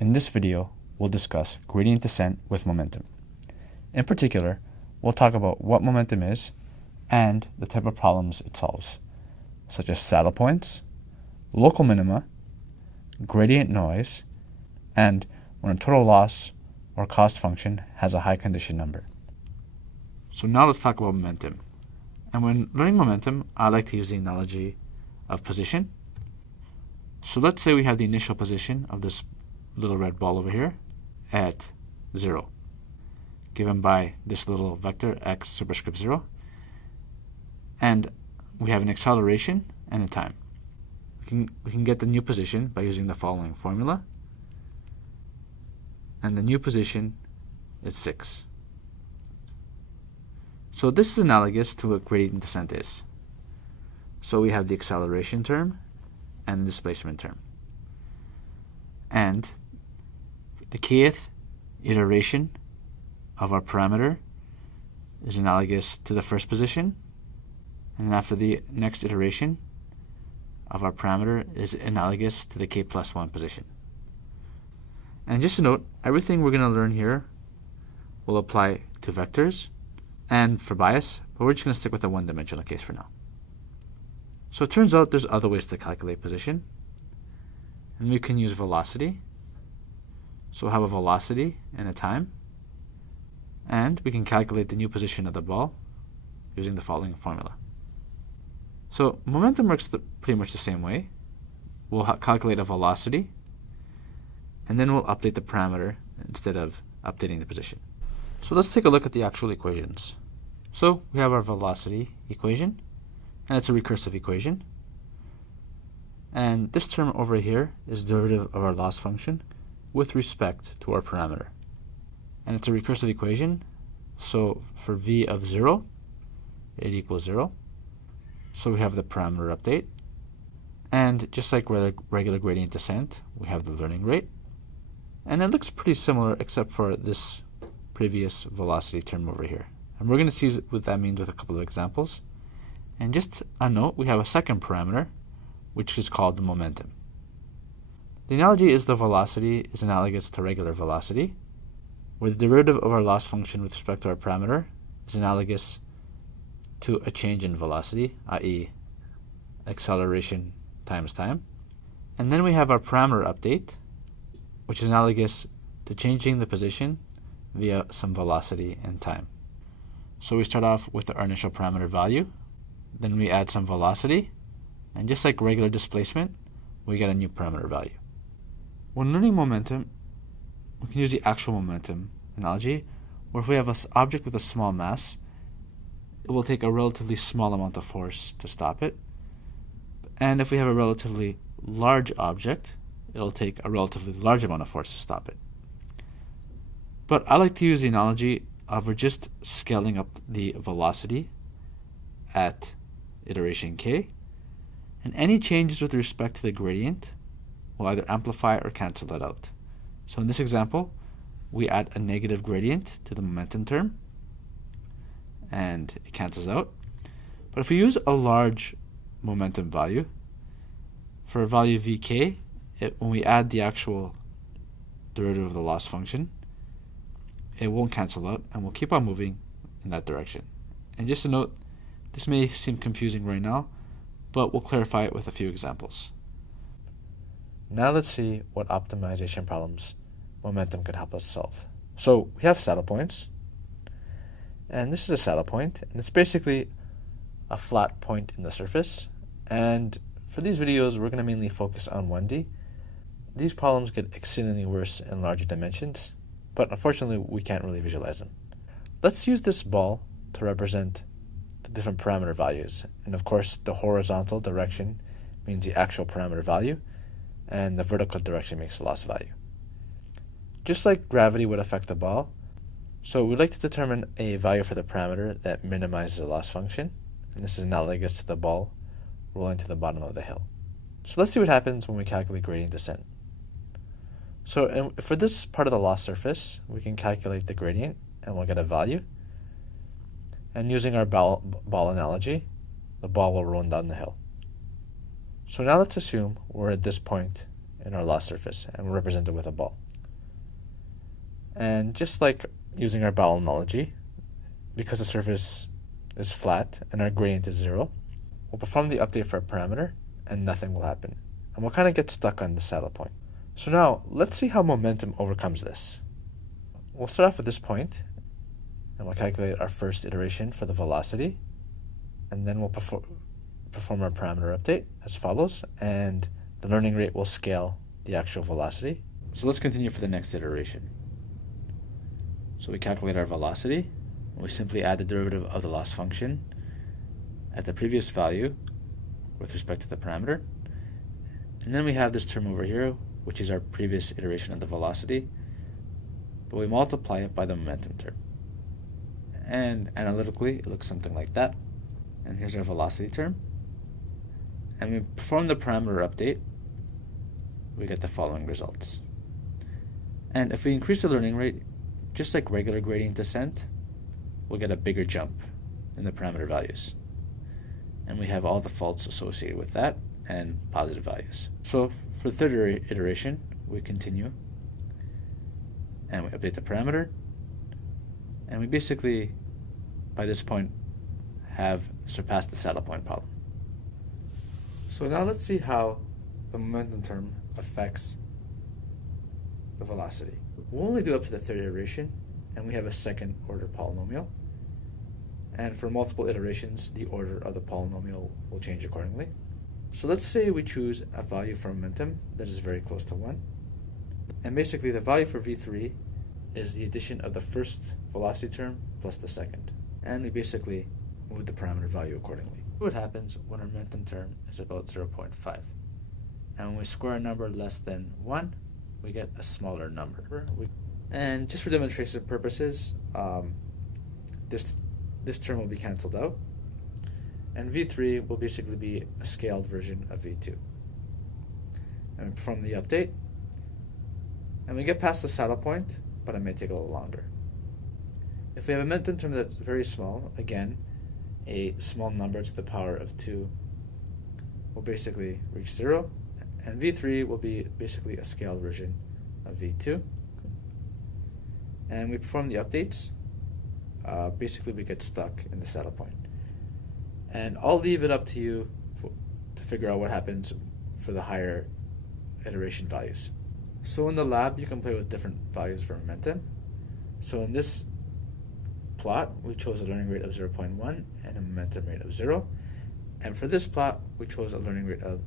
In this video, we'll discuss gradient descent with momentum. In particular, we'll talk about what momentum is and the type of problems it solves, such as saddle points, local minima, gradient noise, and when a total loss or cost function has a high condition number. So now let's talk about momentum. And when learning momentum, I like to use the analogy of position. So let's say we have the initial position of this little red ball over here at 0, given by this little vector x superscript 0. And we have an acceleration and a time. We can get the new position by using the following formula. And the new position is 6. So this is analogous to what gradient descent is. So we have the acceleration term and the displacement term. And the kth iteration of our parameter is analogous to the first position. And then after the next iteration of our parameter is analogous to the k plus 1 position. And just a note, everything we're going to learn here will apply to vectors and for bias, but we're just going to stick with the one-dimensional case for now. So it turns out there's other ways to calculate position. And we can use velocity. So we'll have a velocity and a time. And we can calculate the new position of the ball using the following formula. So momentum works pretty much the same way. We'll calculate a velocity, and then we'll update the parameter instead of updating the position. So let's take a look at the actual equations. So we have our velocity equation, and it's a recursive equation. And this term over here is derivative of our loss function with respect to our parameter. And it's a recursive equation, so for v of 0, it equals 0. So we have the parameter update. And just like regular gradient descent, we have the learning rate. And it looks pretty similar except for this previous velocity term over here. And we're going to see what that means with a couple of examples. And just a note, we have a second parameter, which is called the momentum. The analogy is the velocity is analogous to regular velocity, where the derivative of our loss function with respect to our parameter is analogous to a change in velocity, i.e. acceleration times time. And then we have our parameter update, which is analogous to changing the position via some velocity and time. So we start off with our initial parameter value, then we add some velocity, and just like regular displacement, we get a new parameter value. When learning momentum, we can use the actual momentum analogy, where if we have an object with a small mass, it will take a relatively small amount of force to stop it. And if we have a relatively large object, it'll take a relatively large amount of force to stop it. But I like to use the analogy of we're just scaling up the velocity at iteration k, and any changes with respect to the gradient will either amplify or cancel that out. So in this example, we add a negative gradient to the momentum term, and it cancels out. But if we use a large momentum value, for a value vk, when we add the actual derivative of the loss function, it won't cancel out, and we'll keep on moving in that direction. And just a note, this may seem confusing right now, but we'll clarify it with a few examples. Now let's see what optimization problems momentum could help us solve. So we have saddle points, and this is a saddle point, and it's basically a flat point in the surface. And for these videos, we're going to mainly focus on 1D. These problems get exceedingly worse in larger dimensions, but unfortunately we can't really visualize them. Let's use this ball to represent the different parameter values. And of course, the horizontal direction means the actual parameter value, and the vertical direction makes the loss value. Just like gravity would affect the ball, so we'd like to determine a value for the parameter that minimizes the loss function, and this is analogous to the ball rolling to the bottom of the hill. So let's see what happens when we calculate gradient descent. So for this part of the loss surface, we can calculate the gradient, and we'll get a value. And using our ball analogy, the ball will roll down the hill. So now let's assume we're at this point in our loss surface, and we're represented with a ball. And just like using our ball analogy, because the surface is flat and our gradient is 0, we'll perform the update for a parameter and nothing will happen. And we'll kind of get stuck on the saddle point. So now, let's see how momentum overcomes this. We'll start off at this point, and we'll calculate our first iteration for the velocity, and then we'll perform our parameter update as follows, and the learning rate will scale the actual velocity. So let's continue for the next iteration. So we calculate our velocity, and we simply add the derivative of the loss function at the previous value with respect to the parameter. And then we have this term over here, which is our previous iteration of the velocity, but we multiply it by the momentum term. And analytically, it looks something like that. And here's our velocity term. And we perform the parameter update, we get the following results. And if we increase the learning rate, just like regular gradient descent, we'll get a bigger jump in the parameter values. And we have all the faults associated with that and positive values. So for the third iteration, we continue and we update the parameter, and we basically, by this point, have surpassed the saddle point problem. So now let's see how the momentum term affects the velocity. We'll only do up to the third iteration, and we have a second order polynomial. And for multiple iterations, the order of the polynomial will change accordingly. So let's say we choose a value for momentum that is very close to 1. And basically the value for v3 is the addition of the first velocity term plus the second. And we basically move the parameter value accordingly. What happens when our momentum term is about 0.5? And when we square a number less than 1, we get a smaller number. And just for demonstration purposes, this term will be cancelled out. And v3 will basically be a scaled version of v2. And we perform the update. And we get past the saddle point, but it may take a little longer. If we have a momentum term that's very small, again, a small number to the power of 2 will basically reach 0. And v3 will be basically a scaled version of v2. And we perform the updates. Basically, we get stuck in the saddle point. And I'll leave it up to you to figure out what happens for the higher iteration values. So in the lab, you can play with different values for momentum. So in this plot, we chose a learning rate of 0.1 and a momentum rate of 0. And for this plot, we chose a learning rate of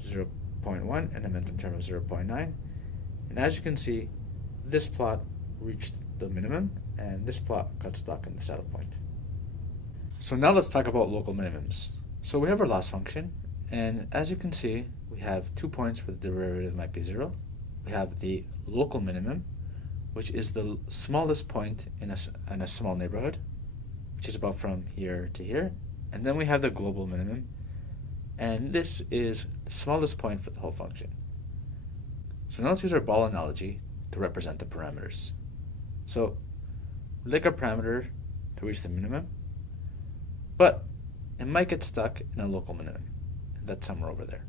0.1 and a momentum term of 0.9. And as you can see, this plot reached the minimum, and this plot got stuck in the saddle point. So now let's talk about local minimums. So we have our loss function, and as you can see, we have 2 points where the derivative might be 0. We have the local minimum, which is the smallest point in a small neighborhood, which is about from here to here. And then we have the global minimum, and this is the smallest point for the whole function. So now let's use our ball analogy to represent the parameters. So we'd like our parameter to reach the minimum, but it might get stuck in a local minimum. That's somewhere over there.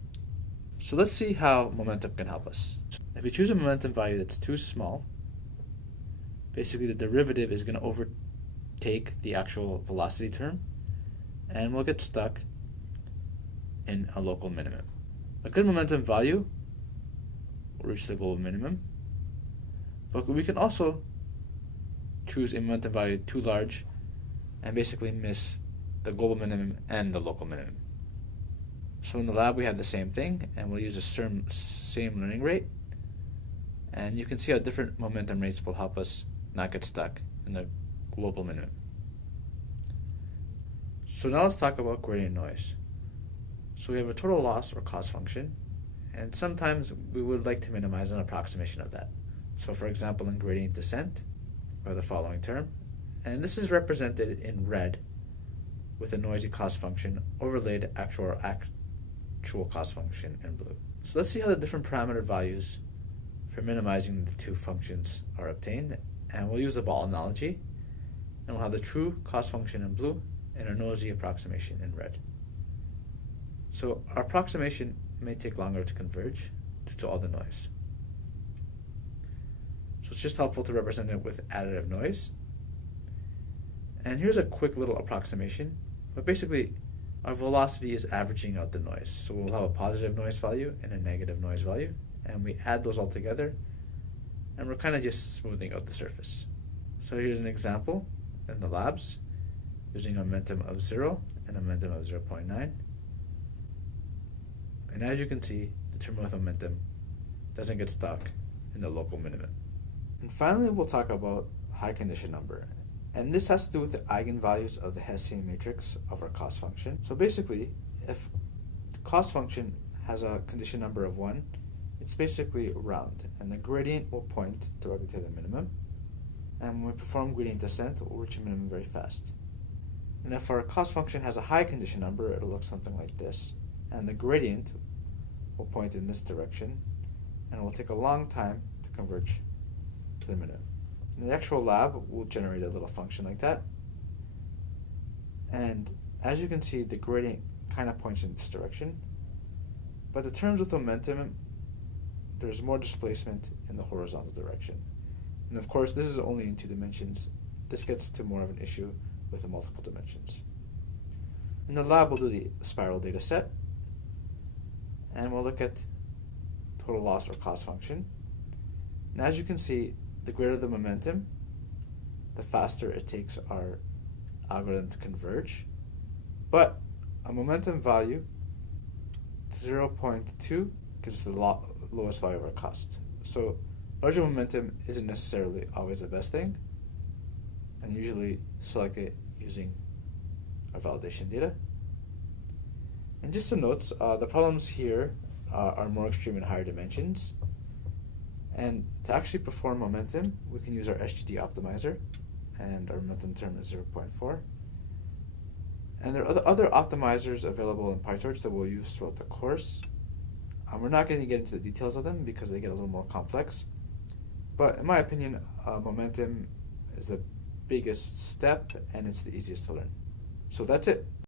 So let's see how momentum can help us. If we choose a momentum value that's too small, basically the derivative is going to overtake the actual velocity term, and we'll get stuck in a local minimum. A good momentum value will reach the global minimum, but we can also choose a momentum value too large and basically miss the global minimum and the local minimum. So in the lab we have the same thing, and we'll use the same learning rate, and you can see how different momentum rates will help us not get stuck in the global minimum. So now let's talk about gradient noise. So we have a total loss or cost function, and sometimes we would like to minimize an approximation of that. So for example, in gradient descent, we have the following term, and this is represented in red with a noisy cost function overlaid to actual cost function in blue. So let's see how the different parameter values for minimizing the two functions are obtained, and we'll use the ball analogy, and we'll have the true cost function in blue and a noisy approximation in red. So our approximation may take longer to converge, due to all the noise. So it's just helpful to represent it with additive noise. And here's a quick little approximation. But basically, our velocity is averaging out the noise. So we'll have a positive noise value and a negative noise value. And we add those all together. And we're kind of just smoothing out the surface. So here's an example in the labs using a momentum of 0 and a momentum of 0.9. And as you can see, the term with momentum doesn't get stuck in the local minimum. And finally, we'll talk about high condition number. And this has to do with the eigenvalues of the Hessian matrix of our cost function. So basically, if the cost function has a condition number of 1, it's basically round, and the gradient will point directly to the minimum. And when we perform gradient descent, we'll reach a minimum very fast. And if our cost function has a high condition number, it'll look something like this. And the gradient will point in this direction, and it will take a long time to converge to the minimum. In the actual lab, we'll generate a little function like that. And as you can see, the gradient kind of points in this direction. But the terms with momentum, there's more displacement in the horizontal direction. And of course, this is only in 2 dimensions. This gets to more of an issue with the multiple dimensions. In the lab, we'll do the spiral data set. And we'll look at total loss or cost function. And as you can see, the greater the momentum, the faster it takes our algorithm to converge. But a momentum value 0.2 gives the lowest value of our cost. So larger momentum isn't necessarily always the best thing, and usually select it using our validation data. And just some notes, the problems here are more extreme in higher dimensions. And to actually perform momentum, we can use our SGD optimizer, and our momentum term is 0.4. And there are other optimizers available in PyTorch that we'll use throughout the course. We're not going to get into the details of them because they get a little more complex. But in my opinion, momentum is the biggest step, and it's the easiest to learn. So that's it.